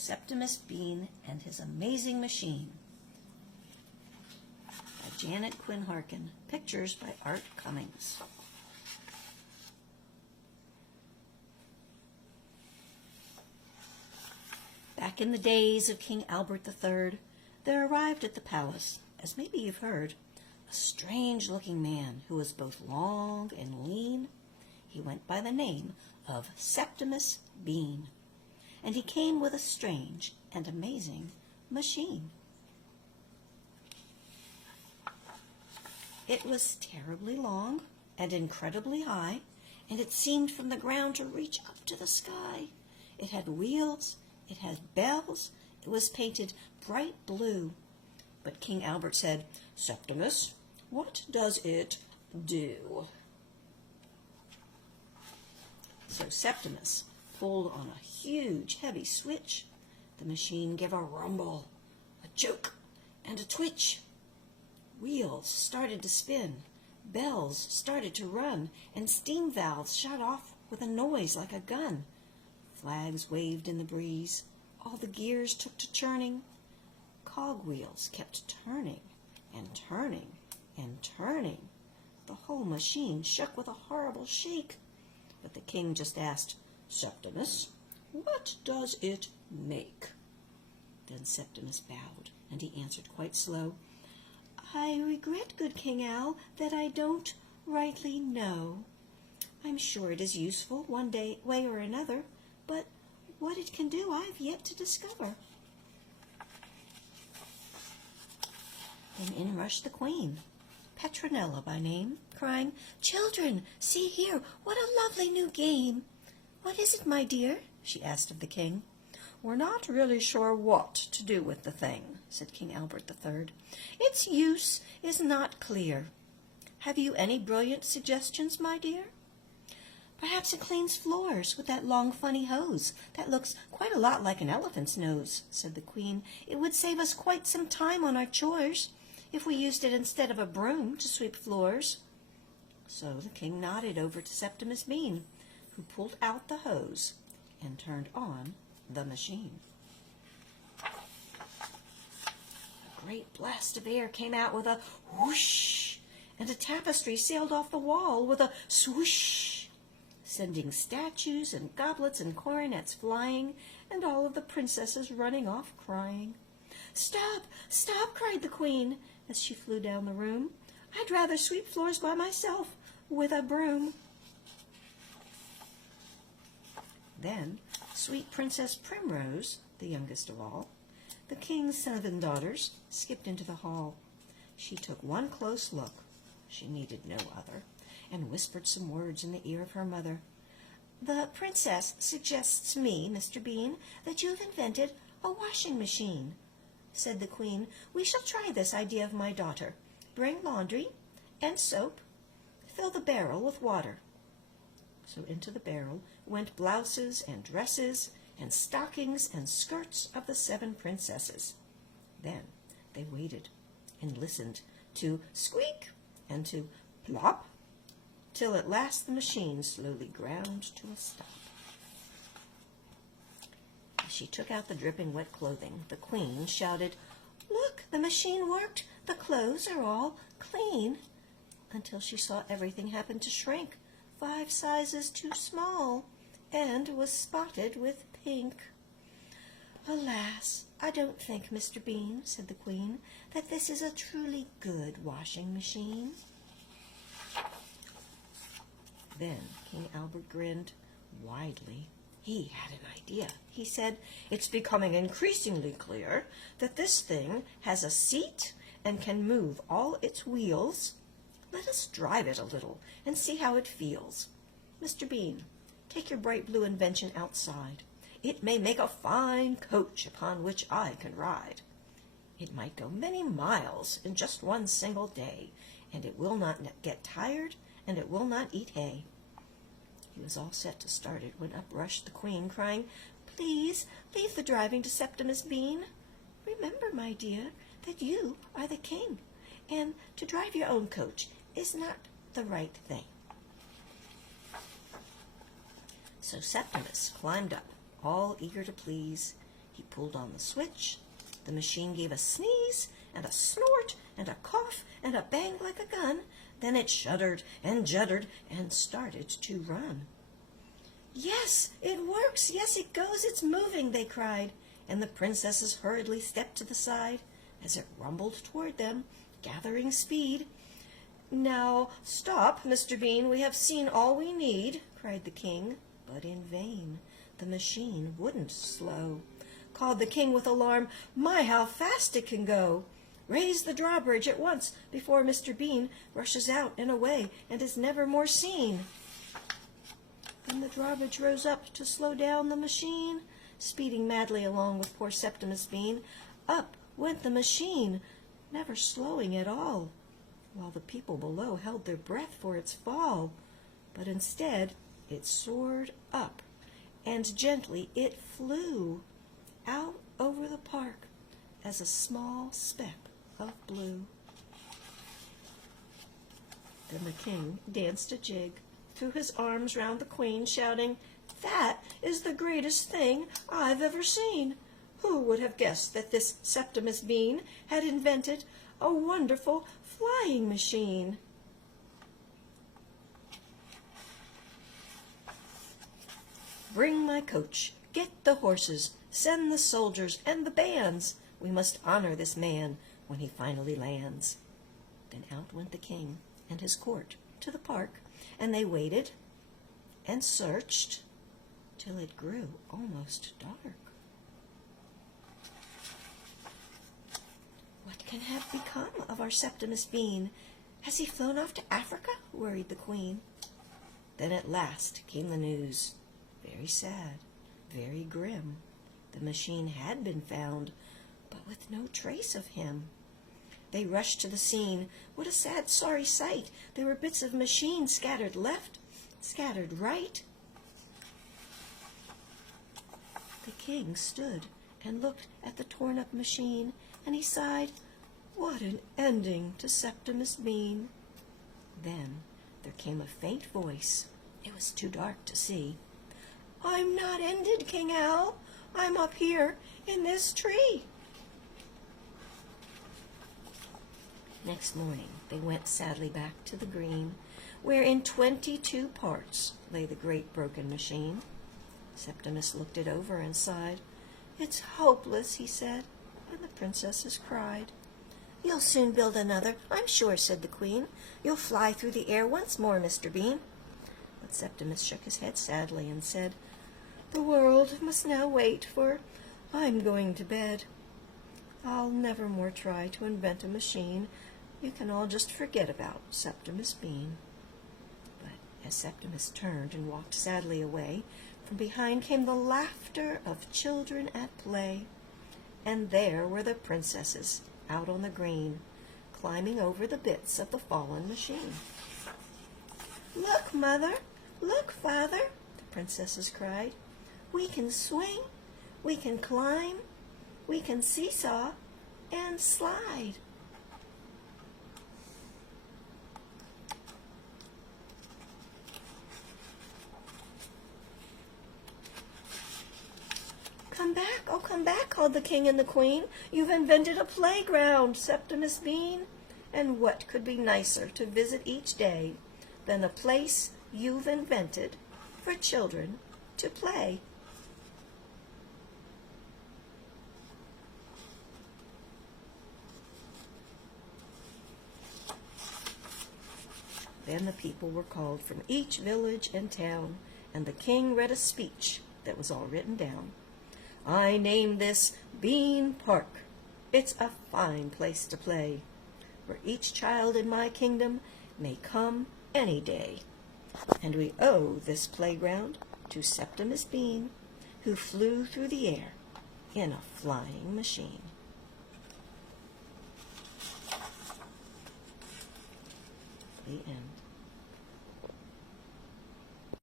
Septimus Bean and His Amazing Machine by Janet Quinn Harkin. Pictures by Art Cummings. Back in the days of King Albert III, there arrived at the palace, as maybe you've heard, a strange-looking man who was both long and lean. He went by the name of Septimus Bean, and he came with a strange and amazing machine. It was terribly long and incredibly high, and it seemed from the ground to reach up to the sky. It had wheels, it had bells, it was painted bright blue. But King Albert said, "Septimus, what does it do?" So Septimus pulled on a huge, heavy switch. The machine gave a rumble, a choke, and a twitch. Wheels started to spin, bells started to run, and steam valves shot off with a noise like a gun. Flags waved in the breeze. All the gears took to churning. Cogwheels kept turning and turning and turning. The whole machine shook with a horrible shake. But the king just asked, "Septimus, what does it make?" Then Septimus bowed, and he answered quite slow, "I regret, good King Al, that I don't rightly know. I'm sure it is useful one way or another, but what it can do I've yet to discover." Then in rushed the queen, Petronella by name, crying, "Children, see here, what a lovely new game." "What is it, my dear?" she asked of the king. "We're not really sure what to do with the thing," said King Albert III. "Its use is not clear. Have you any brilliant suggestions, my dear?" "Perhaps it cleans floors with that long funny hose that looks quite a lot like an elephant's nose," said the queen. "It would save us quite some time on our chores if we used it instead of a broom to sweep floors." So the king nodded over to Septimus Bean, who pulled out the hose and turned on the machine. A great blast of air came out with a whoosh, and a tapestry sailed off the wall with a swoosh, sending statues and goblets and coronets flying, and all of the princesses running off crying. "Stop, stop," cried the queen, as she flew down the room. "I'd rather sweep floors by myself with a broom." Then sweet Princess Primrose, the youngest of all, the king's 7 daughters, skipped into the hall. She took one close look, she needed no other, and whispered some words in the ear of her mother. "The princess suggests to me, Mr. Bean, that you've invented a washing machine," said the queen. "We shall try this idea of my daughter. Bring laundry and soap. Fill the barrel with water." So into the barrel went blouses and dresses and stockings and skirts of the 7 princesses. Then they waited and listened to squeak and to plop, till at last the machine slowly ground to a stop. As she took out the dripping wet clothing, the queen shouted, "Look, the machine worked! The clothes are all clean!" until she saw everything happen to shrink 5 sizes too small, and was spotted with pink. "Alas, I don't think, Mr. Bean," said the queen, "that this is a truly good washing machine." Then King Albert grinned widely. He had an idea. He said, "It's becoming increasingly clear that this thing has a seat and can move all its wheels. Let us drive it a little and see how it feels. Mr. Bean, take your bright blue invention outside. It may make a fine coach upon which I can ride. It might go many miles in just one single day, and it will not get tired, and it will not eat hay." He was all set to start it when up rushed the queen, crying, "Please leave the driving to Septimus Bean. Remember, my dear, that you are the king, and to drive your own coach is not the right thing." So Septimus climbed up, all eager to please. He pulled on the switch. The machine gave a sneeze and a snort and a cough and a bang like a gun. Then it shuddered and juddered and started to run. "Yes, it works! Yes, it goes! It's moving!" they cried, and the princesses hurriedly stepped to the side as it rumbled toward them, gathering speed. "Now, stop, Mr. Bean, we have seen all we need," cried the king, but in vain. The machine wouldn't slow. Called the king with alarm, "My, how fast it can go! Raise the drawbridge at once before Mr. Bean rushes out and away and is never more seen." Then the drawbridge rose up to slow down the machine, speeding madly along with poor Septimus Bean. Up went the machine, never slowing at all, while the people below held their breath for its fall. But instead it soared up, and gently it flew out over the park as a small speck of blue. Then the king danced a jig, threw his arms round the queen, shouting, "That is the greatest thing I've ever seen! Who would have guessed that this Septimus Bean had invented a wonderful flying machine?" "Bring my coach, get the horses, send the soldiers and the bands. We must honor this man when he finally lands." Then out went the king and his court to the park, and they waited and searched till it grew almost dark. "What can have become of our Septimus Bean? Has he flown off to Africa?" worried the queen. Then at last came the news, very sad, very grim. The machine had been found, but with no trace of him. They rushed to the scene. What a sad, sorry sight! There were bits of machine scattered left, scattered right. The king stood and looked at the torn-up machine, and he sighed, "What an ending to Septimus Bean!" Then there came a faint voice. It was too dark to see. "I'm not ended, King Owl. I'm up here in this tree." Next morning they went sadly back to the green, where in 22 parts lay the great broken machine. Septimus looked it over and sighed. "It's hopeless," he said, and the princesses cried. "You'll soon build another, I'm sure," said the queen. "You'll fly through the air once more, Mr. Bean." But Septimus shook his head sadly and said, "The world must now wait, for I'm going to bed. I'll never more try to invent a machine. You can all just forget about Septimus Bean." But as Septimus turned and walked sadly away, from behind came the laughter of children at play. And there were the princesses out on the green, climbing over the bits of the fallen machine. "Look, Mother! Look, Father!" the princesses cried. "We can swing, we can climb, we can seesaw and slide." "Come back, oh come back," called the king and the queen. "You've invented a playground, Septimus Bean. And what could be nicer to visit each day than the place you've invented for children to play?" Then the people were called from each village and town, and the king read a speech that was all written down. "I name this Bean Park. It's a fine place to play, where each child in my kingdom may come any day. And we owe this playground to Septimus Bean, who flew through the air in a flying machine." The end.